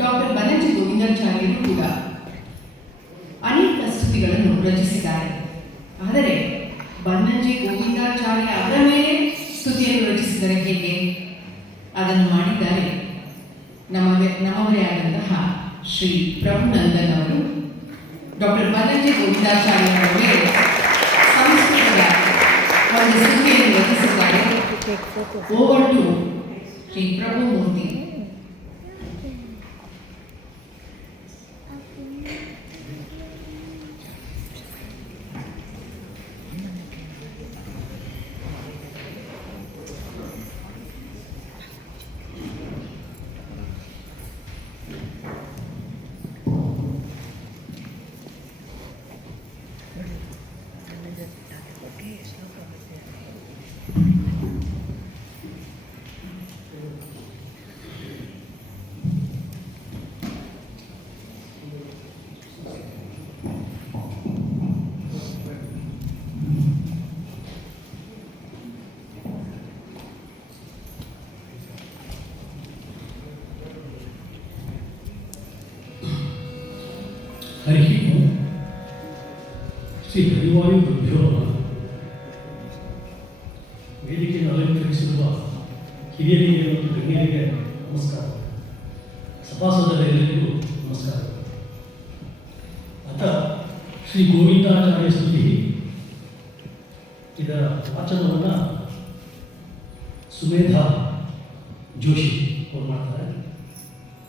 Doctor Bannanje ಗೋವಿಂದಾಚಾರ್ಯರು ಕೂಡ ಅನೇಕ ಸ್ತುತಿಗಳನ್ನು ರಚಿಸಿದ್ದಾರೆ. ಆದರೆ ಬನ್ನಂಜೆ ಗೋವಿಂದಾಚಾರ್ಯ ಅವರ ಮೇಲೆ ಸ್ತುತಿಯನ್ನು ರಚಿಸಿದರೆ ಹೇಗೆ? ಅದನ್ನು ಮಾಡಿದ್ದಾರೆ ನಮ್ಮವರೇ ಆದಂತಹ ಶ್ರೀ ಪ್ರಭುನಂದನ್ ಅವರು. ಡಾಕ್ಟರ್ ಬನ್ನಂಜೆ ಗೋವಿಂದಾಚಾರ್ಯ ಅವರ ಮೇಲೆ ಸಂಸ್ಕೃತದ ಒಂದು ಸ್ತುತಿಯನ್ನು ರಚಿಸಿದ್ದಾರೆ. ಓವರ್ ಟು ಶ್ರೀ ಪ್ರಭು ಮೂರ್ತಿ. ಹರಿ ಓಂ. ಶ್ರೀ ಹರಿವಾಯು ಗುರುಭ್ಯೋ ನಮಃ. ವೇದಿಕೆಯನ್ನು ಅಲಂಕರಿಸಿರುವ ಹಿರಿಯರಿಗೆ ಮತ್ತು ಗಣ್ಯರಿಗೆ ನಮಸ್ಕಾರ. ಸಭಾಸದರೆಲ್ಲರಿಗೂ ನಮಸ್ಕಾರ. ಅಥ ಶ್ರೀ ಗೋವಿಂದಾಚಾರ್ಯ ಸ್ತುತಿ. ಇದರ ವಾಚನವನ್ನು ಸುಮೇಧಾ ಜೋಶಿ ಅವರು ಮಾಡ್ತಾರೆ.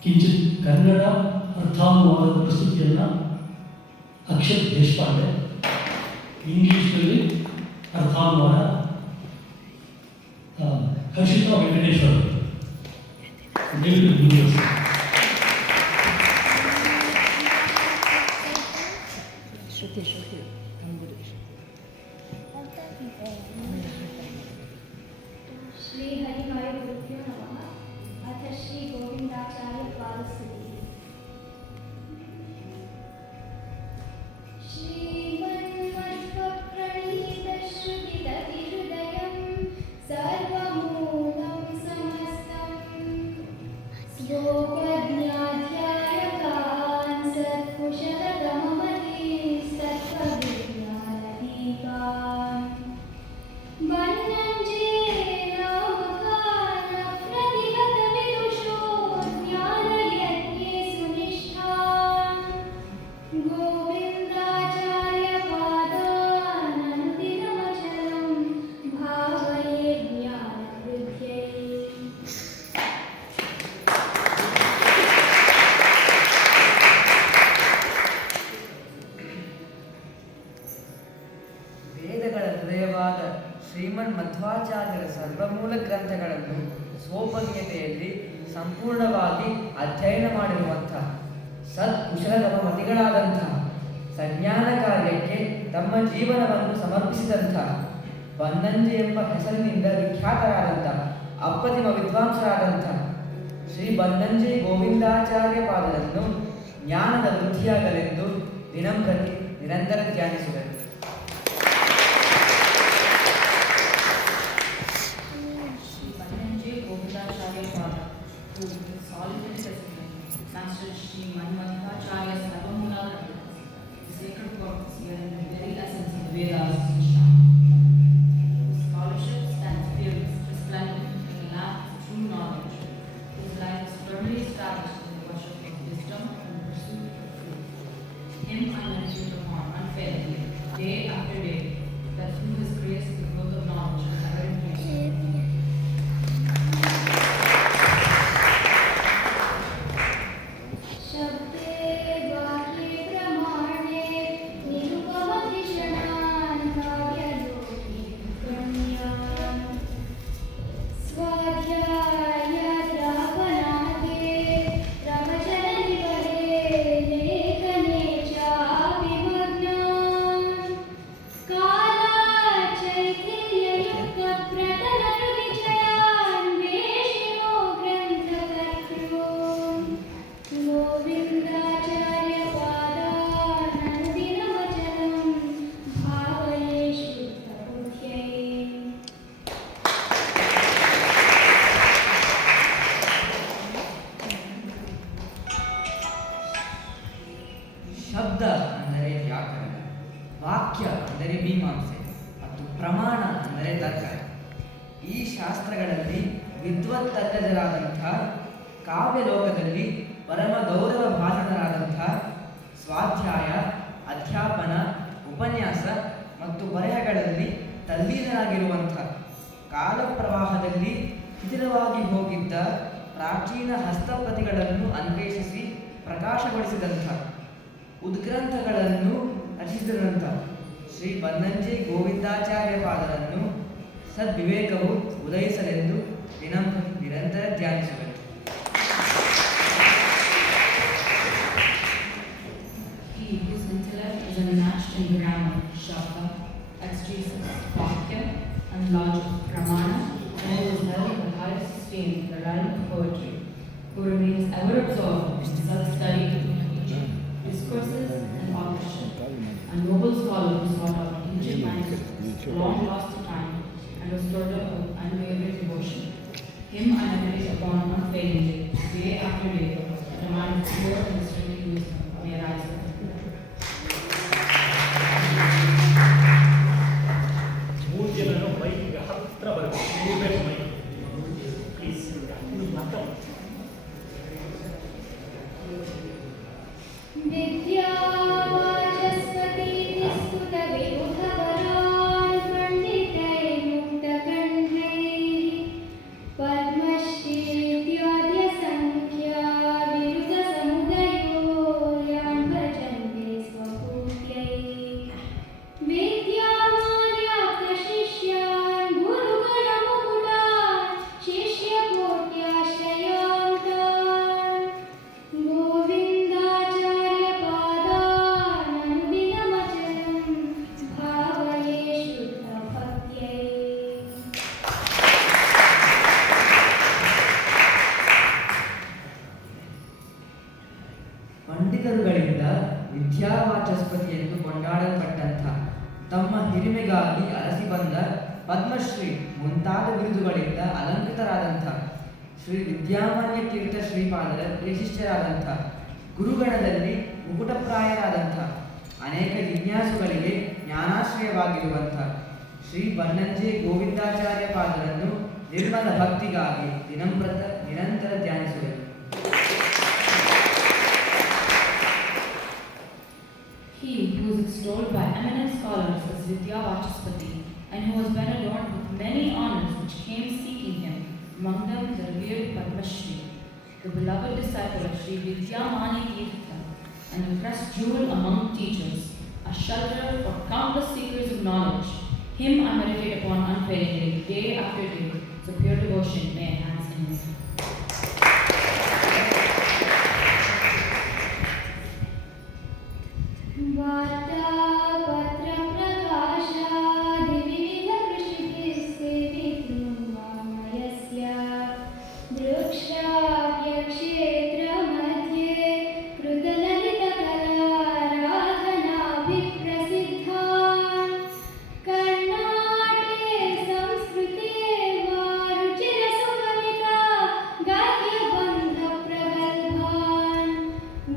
ಕಿಂಚಿತ್ ಕನ್ನಡ ಅರ್ಥಾನುವಾದದ ಪ್ರಸ್ತುತಿಯನ್ನು ಅಕ್ಷತ್ ದೇಶಪಾಂಡೆ, ಇಂಗ್ಲಿಷ್ನಲ್ಲಿ ಅರ್ಥಾನುವಾದ ಹರ್ಷಿತಾ ವೆಂಕಟೇಶ್ವರ. ಶ್ರೀ ಹರಿವಾಯು ಗುರುಭ್ಯೋ ನಮಃ. ಅಥ ಶ್ರೀ ಗೋವಿಂದಾಚಾರ್ಯ ಪಾದಸ್ತುತಿ. ಶ್ರೀಮನ್ ಮಧ್ವಾಚಾರ್ಯರ ಸರ್ವಮೂಲ ಗ್ರಂಥಗಳನ್ನು ಸ್ವೋಪಜ್ಞತೆಯಲ್ಲಿ ಸಂಪೂರ್ಣವಾಗಿ ಅಧ್ಯಯನ ಮಾಡಿರುವಂತಹ ಸತ್ಕುಶಲಗಮತಿಗಳಾದಂತಹ ಸಜ್ಞಾನ ಕಾರ್ಯಕ್ಕೆ ತಮ್ಮ ಜೀವನವನ್ನು ಸಮರ್ಪಿಸಿದಂತಹ ಬನ್ನಂಜೆ ಎಂಬ ಹೆಸರಿನಿಂದ ವಿಖ್ಯಾತರಾದಂತಹ ಅಪ್ರತಿಮ ವಿದ್ವಾಂಸರಾದಂತಹ ಶ್ರೀ ಬನ್ನಂಜೆ ಗೋವಿಂದಾಚಾರ್ಯ ಪಾದವನ್ನು ಜ್ಞಾನದ ವೃದ್ಧಿಯಾಗಲೆಂದು ದಿನಂಪ್ರತಿ ನಿರಂತರ ಧ್ಯಾನಿಸುವರು. Master Shri Manmatacharya Sarvamula, the sacred works here in the very essence of the Vedas. Scholarship stands fearless, resplendent in the lamp of true knowledge, whose life is firmly established in the worship of wisdom and the pursuit of truth. Him I meditate upon unfailingly, day after day, that through his grace the growth of knowledge is ever increasing. ಕಾಲ ಚೈತನ್ಯ ಯುಗ ಪ್ರತನ ಶಬ್ದ ಅಂದರೆ ವ್ಯಾಕರಣ, ವಾಕ್ಯ ಅಂದರೆ ಮೀಮಾಂಸೆ ಮತ್ತು ಪ್ರಮಾಣ ಅಂದರೆ ತರ್ಕ. ಈ ಶಾಸ್ತ್ರಗಳಲ್ಲಿ ವಿದ್ವತ್ತಲ್ಲದರಾದಂಥ, ಕಾವ್ಯಲೋಕದಲ್ಲಿ ಪರಮ ಗೌರವ ಭಾಜನರಾದಂಥ, ಸ್ವಾಧ್ಯಾಯ, ಅಧ್ಯಾಪನ, ಉಪನ್ಯಾಸ ಮತ್ತು ಬರೆಹಗಳಲ್ಲಿ ತಲ್ಲೀನರಾಗಿರುವಂಥ, ಕಾಲಪ್ರವಾಹದಲ್ಲಿ ಶಿಥಿಲವಾಗಿ ಹೋಗಿದ್ದ ಪ್ರಾಚೀನ ಹಸ್ತಪ್ರತಿಗಳನ್ನು ಅನ್ವೇಷಿಸಿ ಪ್ರಕಾಶಗೊಳಿಸಿದಂಥ, ಉದ್ಗ್ರಂಥಗಳನ್ನು ರಚಿಸಿದಂಥ ಶ್ರೀ ಬನ್ನಂಜೆ ಗೋವಿಂದಾಚಾರ್ಯ ಪಾದರನ್ನು ಸದ್ವಿವೇಕವು ಉದಯಿಸಲೆಂದು ನಿರಂತರ ಧ್ಯಾನಿಸುವೆ. He whose intellect is unmatched in grammar, shabda, exegesis, vakya, and logic, pramana, and who is held in the highest esteem in the realm of poetry, who remains ever absorbed in self-study, discourses, and authorship, a noble scholar who sought out ancient manuscripts, long lost to time, and was stored up with unwavering devotion. Him I meditate upon unfailingly, day after day, that a man of pure and strictly wisdom may arise from it. ಮೂರು ಜನರು ಮೈಕಿಗೆ ಹತ್ರ ಬರಬೇಕು. ಮೂರಬೇಕು mic please. ಇದು ಮಾತ್ರ विद्यावाचस्पति स्तुत विबुधवरान् पण्डितैः मुक्तकण्ठैः पद्मश्रीत्याद्य संख्या विरुधसमुदयो यान् भजन्ते स्वपूज्यैः विद्यामान्याप्तशिष्यान् गुरुगणमुकुलान् शिष्यकोट्याश्रयान्तान् गोविन्दाचार्यपादानन्दिनमचलं भावये शुद्धभक्त्यै. ಪಂಡಿತರುಗಳಿಂದ ವಿದ್ಯಾವಾಚಸ್ಪತಿ ಎಂದು ಕೊಂಡಾಡಲ್ಪಟ್ಟಂಥ, ತಮ್ಮ ಹಿರಿಮೆಗಾಗಿ ಅರಸಿ ಬಂದ ಪದ್ಮಶ್ರೀ ಮುಂತಾದ ಬಿರುದುಗಳಿಂದ ಅಲಂಕೃತರಾದಂಥ ಶ್ರೀ ವಿದ್ಯಾಮಾನ್ಯ ತೀರ್ಥ ಶ್ರೀಪಾದರ ಪ್ರಿಯಶಿಷ್ಯರಾದಂಥ, ಗುರುಗಣದಲ್ಲಿ ಮುಕುಟಪ್ರಾಯರಾದಂಥ, ಅನೇಕ ಜಿಜ್ಞಾಸುಗಳಿಗೆ ಜ್ಞಾನಾಶ್ರಯವಾಗಿರುವಂಥ ಶ್ರೀ ಬನ್ನಂಜೆ ಗೋವಿಂದಾಚಾರ್ಯ ಪಾದರನ್ನು ನಿರ್ಮಲ ಭಕ್ತಿಗಾಗಿ ನಿರಂತರ ಧ್ಯಾನಿಸುವೆ. He who is extolled by eminent scholars as Vidyavachaspati, and who has been adorned with many honors which came seeking him, among them the revered Padma Shri, the beloved disciple of Sri Vidyamani Tirtha, and a pressed jewel among teachers, a shelter for countless seekers of knowledge. Him I meditate upon unfailingly, day after day, so pure devotion may enhance in me. वार्तापत्रप्रकाशादिविविधकृषिभिः मामयस्य दृक्श्राव्यक्षेत्रमध्ये कृतललितकलाराधनाभिप्रसिद्धान् कर्णाटके संस्कृते वा रुचिरसुकविता गाद्यबन्धप्रगल्भान्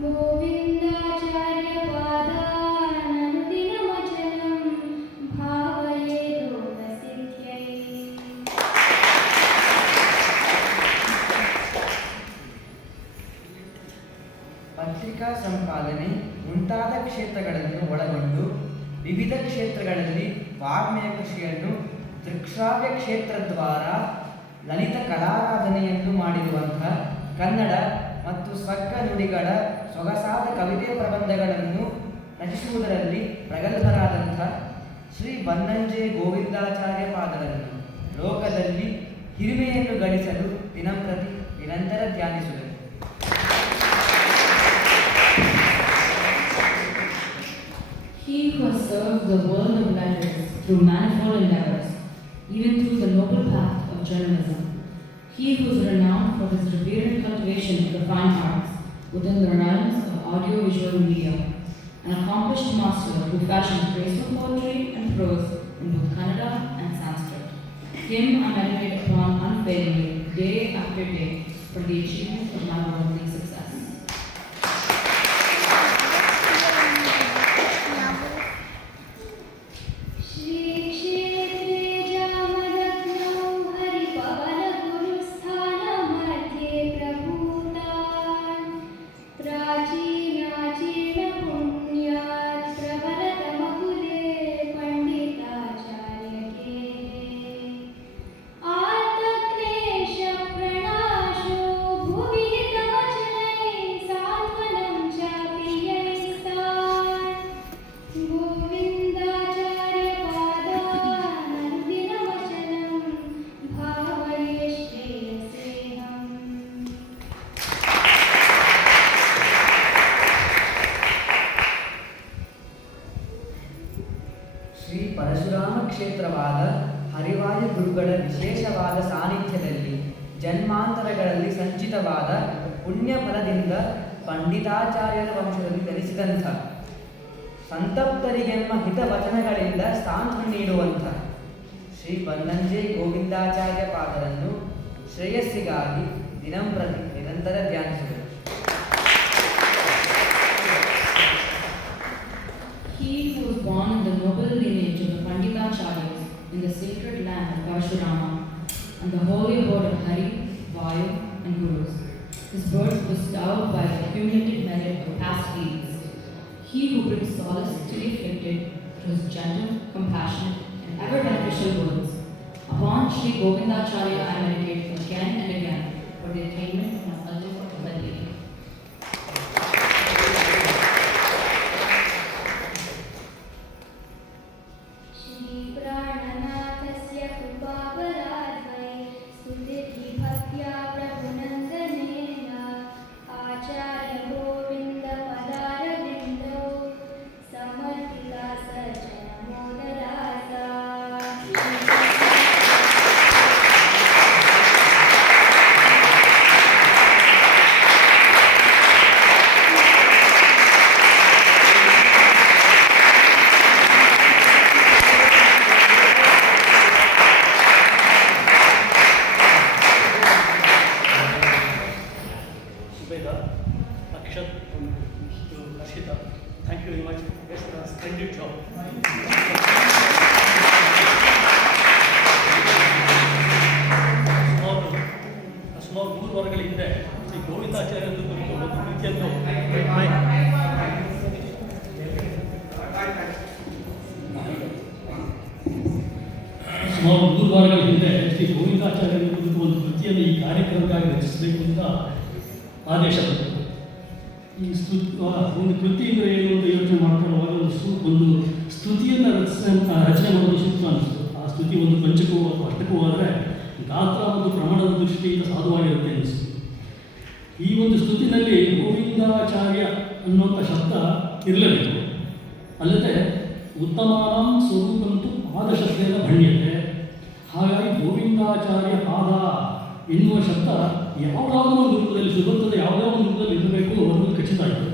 गोविन्दाचार्यपादाननुदिनमचलं भावये लोकसिद्ध्यै. ಪತ್ರಿಕಾ ಸಂಪಾದನೆ ಮುಂತಾದ ಕ್ಷೇತ್ರಗಳನ್ನು ಒಳಗೊಂಡು ವಿವಿಧ ಕ್ಷೇತ್ರಗಳಲ್ಲಿ ವಾಗ್ಮಯ ಕೃಷಿಯನ್ನು ದೃಕ್ಶ್ರಾವ್ಯ ಕ್ಷೇತ್ರದ್ವಾರ ಲಲಿತ ಕಲಾರಾಧನೆಯನ್ನು ಮಾಡಿರುವಂಥ, ಕನ್ನಡ ಮತ್ತು ಸ್ವರ್ಗ ನುಡಿಗಳ ಸೊಗಸಾದ ಕವಿತೆ ಪ್ರಬಂಧಗಳನ್ನು ರಚಿಸುವುದರಲ್ಲಿ ಪ್ರಗಲ್ಭರಾದಂಥ ಶ್ರೀ ಬನ್ನಂಜೆ ಗೋವಿಂದಾಚಾರ್ಯ ಪಾದರನ್ನು ಲೋಕದಲ್ಲಿ ಹಿರಿಮೆಯನ್ನು ಗಳಿಸಲು ನಿರಂತರ ಧ್ಯಾನಿಸುವೆ. He who has served the world of letters through manifold endeavors, even through the noble path of journalism. He who is renowned for his revered cultivation of the fine arts within the realms of audio-visual media, an accomplished master who fashioned graceful poetry and prose in both Kannada and Sanskrit. Him I meditate upon unfailingly, day after day, for the achievement of my worldly success. ಛತ್ರದಿಂದ ಪಂಡಿತಾಚಾರ್ಯರ ವಂಶದಲ್ಲಿ ಧರಿಸಿದಂಥ ಸಂತಪ್ತರಿಗೆಂಬ ಹಿತವಚನಗಳಿಂದ ಸಾಂತ್ವನ ನೀಡುವಂಥ ಶ್ರೀ ಬನ್ನಂಜೆ ಗೋವಿಂದಾಚಾರ್ಯ ಪಾದರನ್ನು ಶ್ರೇಯಸ್ಸಿಗಾಗಿ ದಿನಂಪ್ರತಿ ನಿರಂತರ ಧ್ಯಾನಿಸುವುದು. He who was born in the noble lineage of the Panditacharyas in the sacred land of Parashurama and the holy abode of Hari, Vayu and Gurus. His birth was bestowed by the accumulated merit of past deeds. He who brings solace to the afflicted through his gentle, compassionate and ever beneficial words. Upon Sri Govindacharya I meditate again and again for the attainment of ultimate well-being. Shri प्राणनाथस्य कृपावराध्यै स्तुतिर्हि भक्त्या प्रभुनन्दनेन आचार्य Govind पदारविन्दौ समर्पिता सज्जनमोददासा. Subeda, Akshat, Ashita, thank you very much. Yes, splendid job. ಸುಮಾರು 3 ವಾರಗಳ ಹಿಂದೆ ಶ್ರೀ ಗೋವಿಂದಾಚಾರ್ಯರು ಕುರಿತು ಒಂದು ಕೃತಿಯನ್ನು ಶ್ರೀ ಗೋವಿಂದಾಚಾರ್ಯರ ಕುರಿತು ಒಂದು ಕೃತಿಯನ್ನು ಈ ಕಾರ್ಯಕ್ರಮಕ್ಕಾಗಿ ರಚಿಸಬೇಕು ಅಂತ ಆದೇಶ ಬಂತು. ಈ ಒಂದು ಕೃತಿ ಅಂದರೆ ಏನು ಅಂತ ಯೋಚನೆ ಮಾಡ್ಕೊಳ್ಳುವಾಗ ಒಂದು ಸ್ತುತಿಯನ್ನು ರಚನೆ ಮಾಡೋದು ಸೂಕ್ತ ಅನಿಸ್ತು. ಆ ಸ್ತುತಿ ಒಂದು ಪಂಚಕವೋ ಅಥವಾ ಅಷ್ಟಕವೋ ಆದರೆ ಗಾತ್ರ ಮತ್ತು ಪ್ರಮಾಣದ ದೃಷ್ಟಿಯಿಂದ ಸಾಧುವಾಗಿರುತ್ತೆ ಅನಿಸ್ತು. ಈ ಒಂದು ಸ್ತುತಿನಲ್ಲಿ ಗೋವಿಂದಾಚಾರ್ಯ ಅನ್ನುವಂಥ ಶಬ್ದ ಇರಲೇಬೇಕು. ಅಲ್ಲದೆ ಉತ್ತಮಾನಂ ಸ್ವರೂಪಂತೂ ಪಾದಶಬ್ದದ ಭಣ್ಯತೆ. ಹಾಗಾಗಿ ಗೋವಿಂದಾಚಾರ್ಯ ಪಾದ ಎನ್ನುವ ಶಬ್ದ ಯಾವುದಾದ್ರೂ ಒಂದು ರೂಪದಲ್ಲಿ ಸುಬಂಧದ ಯಾವುದೇ ಒಂದು ರೂಪದಲ್ಲಿ ಇರಬೇಕು ಅನ್ನೋದು ಖಚಿತ ಆಯಿತು.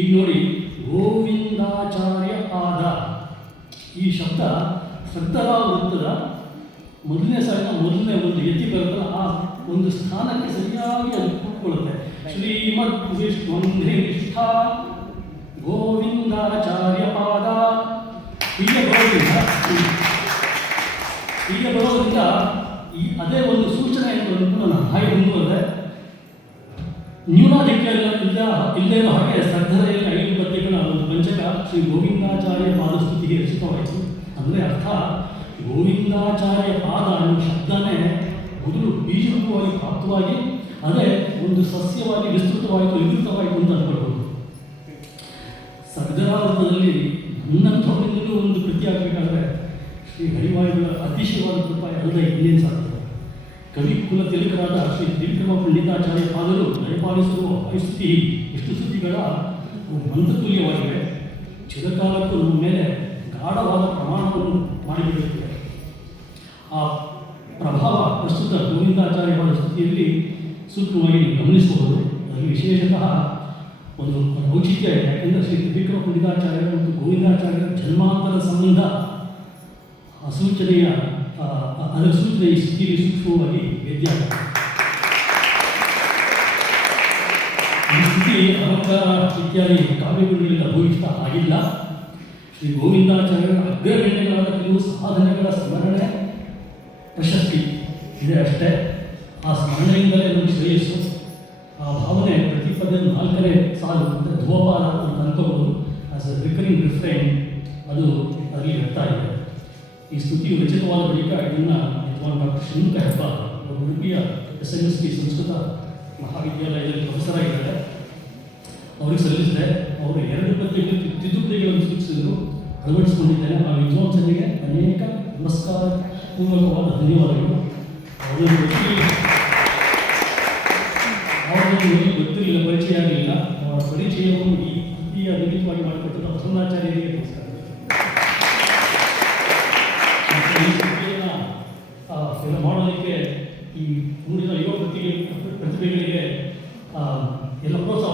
ಈಗ ನೋಡಿ, ಗೋವಿಂದಾಚಾರ್ಯ ಪಾದ ಈ ಶಬ್ದ ಶ್ರದ್ಧಾ ವೃತ್ತದ ಮೊದಲನೇ ಸಾಲಿನ ಮೊದಲನೇ ಒಂದು ಎತ್ತಿ ಬರುತ್ತಲ್ಲ, ಆ ಒಂದು ಸ್ಥಾನಕ್ಕೆ ಸರಿಯಾಗಿ ಅದು ಕೂತ್ಕೊಳ್ಳುತ್ತೆ. ಶ್ರೀಮದ್ ವಿಷ್ಣುನಿಷ್ಠ ಗೋವಿಂದಾಚಾರ್ಯ ಪಾದ ಹೀಗೆ ಬರೋದ್ರಿಂದ ಈ ಅದೇ ಒಂದು ಸೂಚನೆ ಎಂದು ನನ್ನ ಹಾಗೆ ಮುಂದುವರೆದೆ. ನ್ಯೂನಾಧಿಕ್ಯ ಇಲ್ಲದೇ ಇರೋ ಹಾಗೆ ಶ್ರದ್ಧೆಯಲ್ಲಿ 5 ಪದ್ಯಗಳ ಒಂದು ಪಂಚಕ ಶ್ರೀ ಗೋವಿಂದಾಚಾರ್ಯ ಪಾದಸ್ತುತಿಗೆ ರಚಿತವಾಯಿತು. ಅಂದರೆ ಅರ್ಥ, ಗೋವಿಂದಾಚಾರ್ಯ ಪಾದ ಅನ್ನೋ ಶಬ್ದನೇ ಮೊದಲು ಬೀಜರೂಪವಾಗಿ ಪ್ರಾಪ್ತವಾಗಿ ಅದೇ ಒಂದು ಸಸ್ಯವಾಗಿ ವಿಸ್ತೃತವಾಯಿತು, ವಿವೃತವಾಯಿತು ಅಂತ ಅನ್ಕೊಳ್ಬೋದು. ಸಗ್ಧರಾವೃತದಲ್ಲಿ ನನ್ನಂಥವರಿಂದಲೂ ಒಂದು ಕೃತಿ ಆಗಬೇಕಾದ್ರೆ ಶ್ರೀ ಹರಿವಾಯುಗಳ ಅತಿಶಯವಾದ ಕೃಪೆ ಅಲ್ಲದೆ ಇನ್ನೇನು ಸಾಧ್ಯ. ಕವಿಕುಲ ತಿಲಕರಾದ ಶ್ರೀ ತ್ರಿವಿಕ್ರಮ ಪಂಡಿತಾಚಾರ್ಯ ಪಾದರು ಪರಿಪಾಲಿಸಿರುವ ಪರಿಸ್ಥಿತಿ ಎಷ್ಟು ಸ್ತುತಿಗಳ ಮಂತ್ರತುಲ್ಯವಾಗಿವೆ. ಚಿರಕಾಲಕ್ಕೂ ನಮ್ಮ ಮೇಲೆ ಗಾಢವಾದ ಪ್ರಮಾಣವನ್ನು ಮಾಡಿಬಿಡುತ್ತದೆ. ಆ ಪ್ರಭಾವ ಪ್ರಸ್ತುತ ಗೋವಿಂದಾಚಾರ್ಯವಾದ ಸ್ತುತಿಯಲ್ಲಿ ಸೂಕ್ಷ್ಮವಾಗಿ ನೀವು ಗಮನಿಸಬಹುದು. ಅದರಲ್ಲಿ ವಿಶೇಷತಃ ಒಂದು ಔಚಿತ್ಯ ಇದೆ. ಯಾಕೆಂದರೆ ಶ್ರೀ ತ್ರಿವಿಕ್ರಮ ಪಂಡಿತಾಚಾರ್ಯರು ಮತ್ತು ಗೋವಿಂದಾಚಾರ್ಯರ ಜನ್ಮಾಂತರ ಸಂಬಂಧ ಅದರ ಸೂಚನೆ ಈ ಸ್ಥಿತಿಯಲ್ಲಿ ಸೂಕ್ಷ್ಮವಾಗಿ ವೇದ್ಯ. ಈ ಸ್ಥಿತಿ ಅಲಂಕಾರ ಇತ್ಯಾದಿ ಕಾವ್ಯಗಳಿಂದ ಭೂಯಿಷ್ಠ ಆಗಿಲ್ಲ. ಶ್ರೀ ಗೋವಿಂದಾಚಾರ್ಯರ ಅಗ್ರಗಣ್ಯಗಳಾದ ಕೆಲವು ಸಾಧನೆಗಳ ಸ್ಮರಣೆ ಪ್ರಶಸ್ತಿ ಇದೆ ಅಷ್ಟೇ. ಆ ಸ್ಮರಣೆಯಿಂದಲೇ ನಮಗೆ ಶ್ರೇಯಸ್ಸು. ಆ ಭಾವನೆ ಪ್ರತಿ ಪದ್ಯದ 4ನೇ ಸಾಲು ಅಂದರೆ ಧ್ರುವಪಾದ ಅಂತ ಅನ್ಕೋಬಹುದು. ಆಸ್ ಅ ರಿಕರಿಂಗ್ ರಿಫ್ರೈನ್ ಅದು ಅದರಲ್ಲಿ ವ್ಯಕ್ತ ಆಗಿದೆ. ಈ ಸ್ತುತಿಯು ರಚಿತವಾದ ಬಳಿಕ ಇದನ್ನು ವಿದ್ವಾನ್ ಡಾಕ್ಟರ್ ಶ್ರೀಮುಖ ಹೆಬ್ಬಾರ್ ಅವರು ಉಡುಪಿಯ SMST ಸಂಸ್ಕೃತ ಮಹಾವಿದ್ಯಾಲಯದಲ್ಲಿ ಪ್ರೊಫೆಸರ್ ಆಗಿದ್ದಾರೆ, ಅವರಿಗೆ ಸಲ್ಲಿಸಿದೆ. ಅವರು 2 ಪದ್ಯಗಳು ತಿದ್ದುಪಡಿಗಳನ್ನು ಸೂಚಿಸಿದರು, ಅಳವಡಿಸಿಕೊಂಡಿದ್ದೇನೆ. ಆ ವಿದ್ವಾಂಸರಿಗೆ ಅನೇಕ ನಮಸ್ಕಾರ ಪೂರ್ವಕವಾದ ಧನ್ಯವಾದಗಳು. ಅವರನ್ನು ಗೊತ್ತಿರಲಿಲ್ಲ, ಪರಿಚಯ ಆಗಲಿಲ್ಲ. ಅವರ ಪರಿಚಯವನ್ನು ಈ ಕೃತಿಯ ನಿಮಿತ್ತವಾಗಿ ಮಾಡಿಕೊಟ್ಟಂಥ ಬಸವಣ್ಣಾಚಾರ್ಯರಿಗೆ ನಮಸ್ಕಾರ. ಈ ಕೃತಿಯನ್ನು ಮಾಡೋದಕ್ಕೆ ಈ ಊರಿನ ಯುವ ಪ್ರತಿಭೆಗಳಿಗೆ ಎಲ್ಲ ಪ್ರೋತ್ಸಾಹ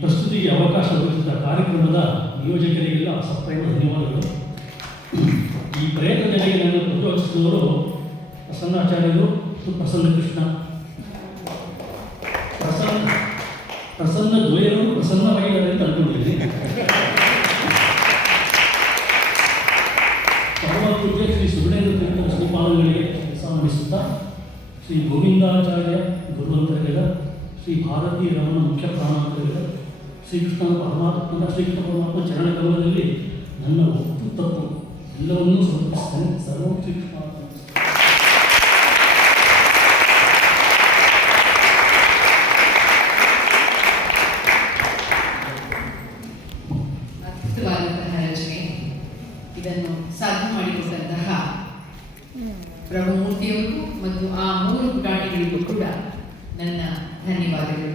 ಪ್ರಸ್ತುತಿಗೆ ಅವಕಾಶ ಒದಗಿಸಿದ ಕಾರ್ಯಕ್ರಮದ ನಿಯೋಜಕರಿಗೆಲ್ಲ ಸಪ್ರೇಮ ಧನ್ಯವಾದಗಳು. ಈ ಪ್ರಯತ್ನದಲ್ಲಿ ನಾನು ಪ್ರತಿರೋಧಿಸಿದವರು ಪ್ರಸನ್ನಾಚಾರ್ಯರು ಮತ್ತು ಪ್ರಸನ್ನ ಕೃಷ್ಣ. ಪ್ರಸನ್ನ ದ್ವಯರು ಪ್ರಸನ್ನವಾಗಿದ್ದಾರೆ ಅಂತ ಅಂದ್ಕೊಂಡಿದ್ದೀನಿ. ಪರಮಪೂಜ್ಯ ಶ್ರೀ ಸುಬ್ರಹ್ಮಣ್ಯ ತೀರ್ಥ ಶ್ರೀಪಾದಗಳಿಗೆ ಸನ್ಮಾನಿಸುತ್ತಾ ಶ್ರೀ ಗೋವಿಂದಾಚಾರ್ಯ ಗುರುವಂತರಿಗಳ ಶ್ರೀ ಭಾರತೀ ರಮಣ ಮುಖ್ಯ ಪ್ರಾಣಾಂತರಿಗಳ ಶ್ರೀಕೃಷ್ಣ ಪರಮಾತ್ಮ ಚರಣ ಕಮಲದಲ್ಲಿ ನನ್ನ ಒತ್ತು ತಪ್ಪು ಎಲ್ಲವನ್ನೂ ಸಮರ್ಪಿಸ್ತೇನೆ. ಸರ್ವಂ ಶ್ರೀಕೃಷ್ಣ. ಅದ್ಭುತವಾದಂತಹ ರಚನೆ. ಇದನ್ನು ಸಾಧನೆ ಮಾಡಿಕೊಂಡಂತಹ ಪ್ರಭುಮೂರ್ತಿಯವರು ಮತ್ತು ಆ 3 ಪುಟಾಣಿಗಳಿಗೂ ಕೂಡ ನನ್ನ ಧನ್ಯವಾದಗಳು.